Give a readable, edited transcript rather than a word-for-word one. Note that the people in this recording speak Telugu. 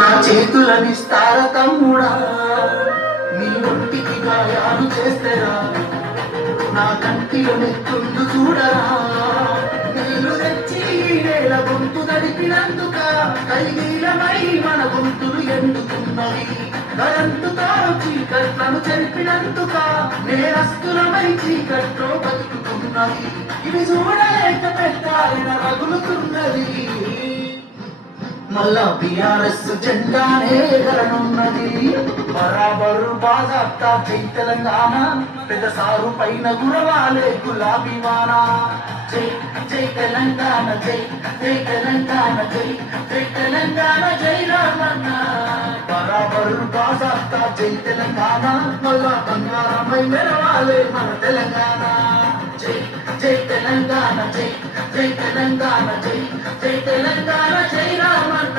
నా చేతులనిస్తార తమ్ముడా, నీ ఒంటికి గాయాలు చేస్తేరా, నా కంటిలో నెత్తుండు చూడరా. నీళ్లు తెచ్చి నేల గొంతు నడిపినందుక కైవీలమై మన గొంతులు ఎండుతున్నవి. కరెంటుతో చీకట్లను చెరిపినందుక నేరస్తులమై చీకట్లో బతుకుతున్నవి. ఇవి చూడలేక పెట్టాలిన రగులుతున్నది. మళ్ళా బీఆర్ఎస్ జెండానే ఎగరనున్నది. బరాబరు బాజాప్తా జై తెలంగాణ, పెద్ద సారు పైన గురవాలే గులాబీ వాన. జై జై తెలంగాణ, జై జై తెలంగాణ, జై జై తెలంగాణ, జై రామన్న. బరాబరు బాజాప్తా జై తెలంగాణ, మళ్ళా బంగారమై మెరవాలే మన తెలంగాణ. జై జై తెలంగాణ, జై జై తెలంగాణ, జై జై తెలంగాణ, జై రామన్న.